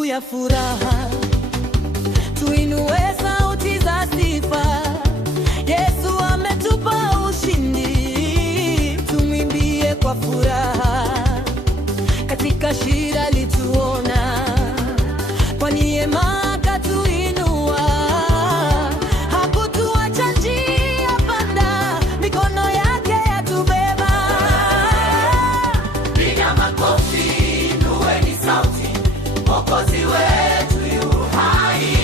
siku ya furaha, tuinue sauti za sifa. Yesu ametupa ushindi, tumwimbie kwa furaha. Katika shida alituona, kwa neema akatuinua. Hakutuacha njia panda, mikono yake yatubeba. Piga makofi, inueni sauti, Mwokozi wetu yu hai.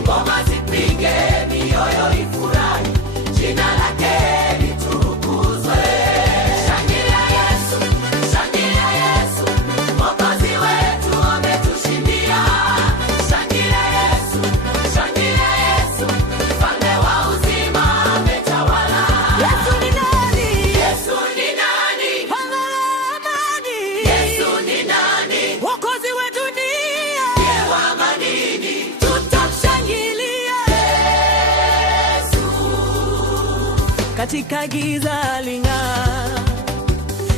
Ngoma zipige, mioyo ifurahi, jina lake litukuzwe. Shangilia Yesu, shangilia Yesu, Mwokozi wetu ametushindia. Shangilia Yesu, shangilia Yesu, Mfalme wa uzima ametawala. Yesu ni nani? Yesu ni nani? Bwana wa amani. Yesu ni nani? Mwokozi wetu ni Yeye wa amanini. tutamshangilia. Yesu. Katika giza aling'aa,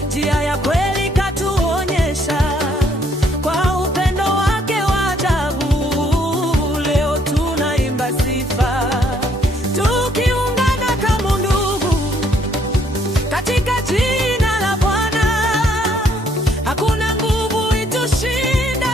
njia ya kweli katuonyesha. Kwa upendo wake wa ajabu, leo tunaimba sifa, tukiungana kama ndugu katika jina la Bwana. Hakuna nguvu itushinda,